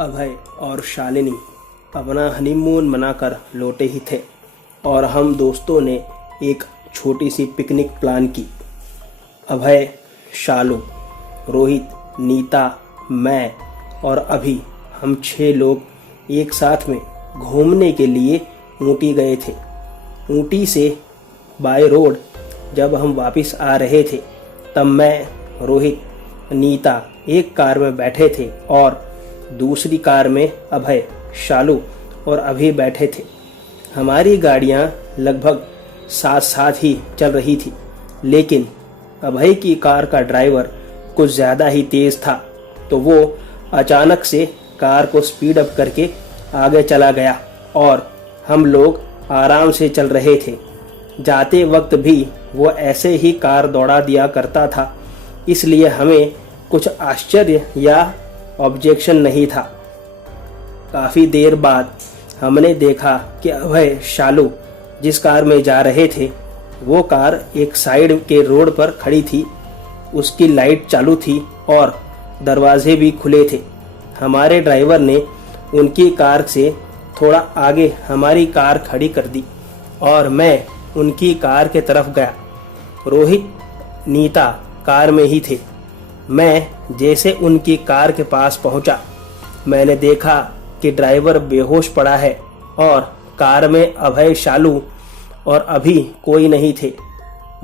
अभय और शालिनी अपना हनीमून मनाकर लौटे ही थे और हम दोस्तों ने एक छोटी सी पिकनिक प्लान की। अभय, शालू, रोहित, नीता, मैं और अभी हम 6 लोग एक साथ में घूमने के लिए ऊटी गए थे। ऊटी से बाय रोड जब हम वापस आ रहे थे तब मैं, रोहित, नीता एक कार में बैठे थे और दूसरी कार में अभय, शालू और अभी बैठे थे। हमारी गाड़ियां लगभग साथ साथ ही चल रही थी, लेकिन अभय की कार का ड्राइवर कुछ ज़्यादा ही तेज़ था, तो वो अचानक से कार को स्पीड अप करके आगे चला गया और हम लोग आराम से चल रहे थे। जाते वक्त भी वो ऐसे ही कार दौड़ा दिया करता था, इसलिए हमें कुछ आश्चर्य या ऑब्जेक्शन नहीं था। काफ़ी देर बाद हमने देखा कि अभय, शालू जिस कार में जा रहे थे वो कार एक साइड के रोड पर खड़ी थी। उसकी लाइट चालू थी और दरवाजे भी खुले थे। हमारे ड्राइवर ने उनकी कार से थोड़ा आगे हमारी कार खड़ी कर दी और मैं उनकी कार के तरफ गया। रोहित, नीता कार में ही थे। मैं जैसे उनकी कार के पास पहुंचा, मैंने देखा कि ड्राइवर बेहोश पड़ा है और कार में अभय, शालू और अभी कोई नहीं थे।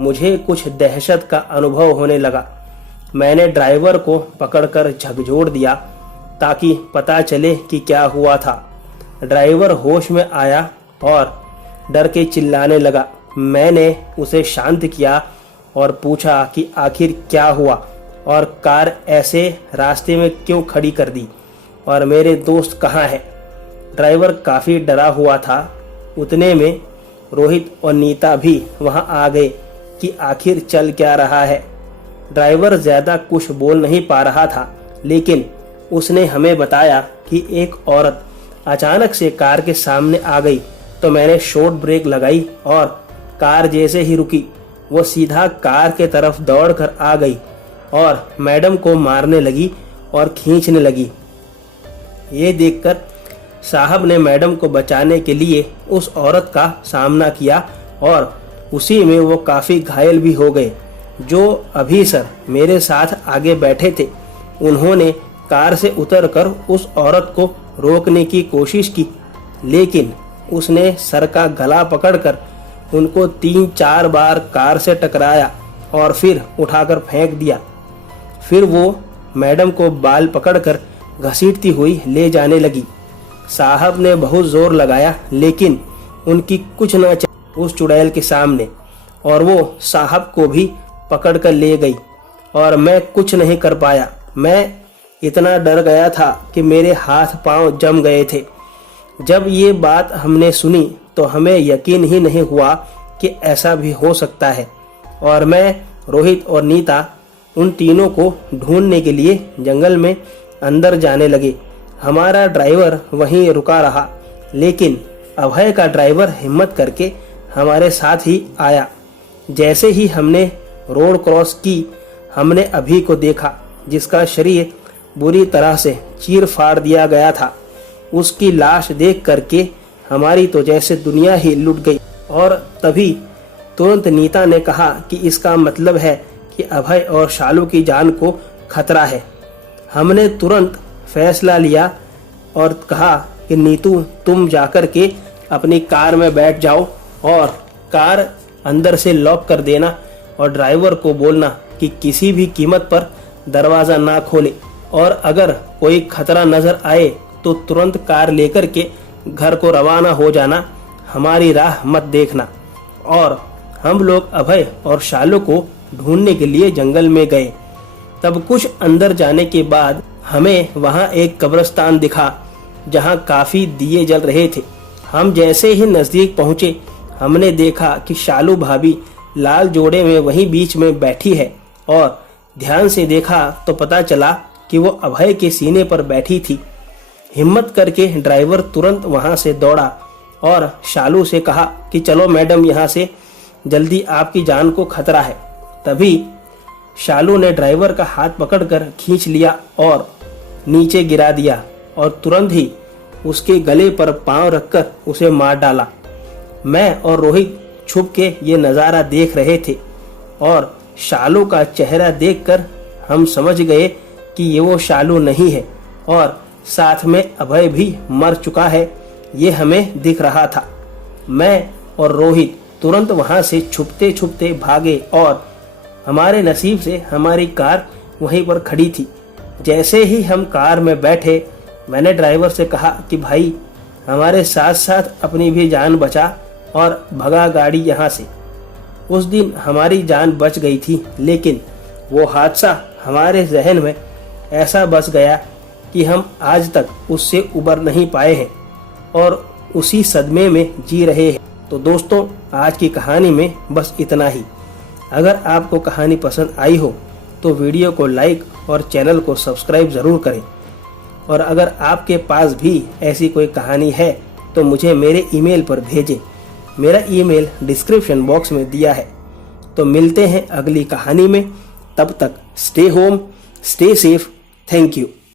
मुझे कुछ दहशत का अनुभव होने लगा। मैंने ड्राइवर को पकड़कर झकझोर दिया ताकि पता चले कि क्या हुआ था। ड्राइवर होश में आया और डर के चिल्लाने लगा। मैंने उसे शांत किया और पूछा कि आखिर क्या हुआ और कार ऐसे रास्ते में क्यों खड़ी कर दी और मेरे दोस्त कहाँ हैं। ड्राइवर काफ़ी डरा हुआ था। उतने में रोहित और नीता भी वहाँ आ गए कि आखिर चल क्या रहा है। ड्राइवर ज़्यादा कुछ बोल नहीं पा रहा था, लेकिन उसने हमें बताया कि एक औरत अचानक से कार के सामने आ गई, तो मैंने शॉर्ट ब्रेक लगाई और कार जैसे ही रुकी वो सीधा कार के तरफ दौड़ कर आ गई और मैडम को मारने लगी और खींचने लगी। ये देखकर साहब ने मैडम को बचाने के लिए उस औरत का सामना किया और उसी में वो काफ़ी घायल भी हो गए। जो अभी सर मेरे साथ आगे बैठे थे, उन्होंने कार से उतरकर उस औरत को रोकने की कोशिश की, लेकिन उसने सर का गला पकड़कर उनको 3-4 बार कार से टकराया और फिर उठाकर फेंक दिया। फिर वो मैडम को बाल पकड़कर घसीटती हुई ले जाने लगी। साहब ने बहुत जोर लगाया, लेकिन उनकी कुछ न चली उस चुड़ैल के सामने और वो साहब को भी पकड़कर ले गई और मैं कुछ नहीं कर पाया। मैं इतना डर गया था कि मेरे हाथ पांव जम गए थे। जब ये बात हमने सुनी तो हमें यकीन ही नहीं हुआ कि ऐसा भी हो सकता है और मैं, रोहित और नीता उन तीनों को ढूंढने के लिए जंगल में अंदर जाने लगे। हमारा ड्राइवर वहीं रुका रहा, लेकिन अभय का ड्राइवर हिम्मत करके हमारे साथ ही आया। जैसे ही हमने रोड क्रॉस की, हमने अभी को देखा जिसका शरीर बुरी तरह से चीर फाड़ दिया गया था। उसकी लाश देख करके हमारी तो जैसे दुनिया ही लुट गई और तभी तुरंत नीता ने कहा कि इसका मतलब है कि अभय और शालू की जान को खतरा है। हमने तुरंत फैसला लिया और कहा कि नीतू, तुम जाकर के अपनी कार में बैठ जाओ और कार अंदर से लॉक कर देना और ड्राइवर को बोलना कि किसी भी कीमत पर दरवाज़ा ना खोले और अगर कोई खतरा नज़र आए तो तुरंत कार लेकर के घर को रवाना हो जाना, हमारी राह मत देखना। और हम लोग अभय और शालू को ढूंढने के लिए जंगल में गए। तब कुछ अंदर जाने के बाद हमें वहाँ एक कब्रिस्तान दिखा जहाँ काफ़ी दिए जल रहे थे। हम जैसे ही नज़दीक पहुँचे, हमने देखा कि शालू भाभी लाल जोड़े में वहीं बीच में बैठी है और ध्यान से देखा तो पता चला कि वो अभय के सीने पर बैठी थी। हिम्मत करके ड्राइवर तुरंत वहाँ से दौड़ा और शालू से कहा कि चलो मैडम, यहाँ से जल्दी, आपकी जान को खतरा है। तभी शालू ने ड्राइवर का हाथ पकड़कर खींच लिया और नीचे गिरा दिया और तुरंत ही उसके गले पर पांव रखकर उसे मार डाला। मैं और रोहित छुप के ये नज़ारा देख रहे थे और शालू का चेहरा देखकर हम समझ गए कि ये वो शालू नहीं है और साथ में अभय भी मर चुका है, ये हमें दिख रहा था। मैं और रोहित तुरंत वहां से छुपते छुपते भागे और हमारे नसीब से हमारी कार वहीं पर खड़ी थी। जैसे ही हम कार में बैठे, मैंने ड्राइवर से कहा कि भाई हमारे साथ साथ अपनी भी जान बचा और भगा गाड़ी यहाँ से। उस दिन हमारी जान बच गई थी, लेकिन वो हादसा हमारे जहन में ऐसा बस गया कि हम आज तक उससे उबर नहीं पाए हैं और उसी सदमे में जी रहे हैं। तो दोस्तों, आज की कहानी में बस इतना ही। अगर आपको कहानी पसंद आई हो तो वीडियो को लाइक और चैनल को सब्सक्राइब ज़रूर करें। और अगर आपके पास भी ऐसी कोई कहानी है तो मुझे मेरे ईमेल पर भेजें। मेरा ईमेल डिस्क्रिप्शन बॉक्स में दिया है। तो मिलते हैं अगली कहानी में। तब तक stay home, stay safe. Thank you.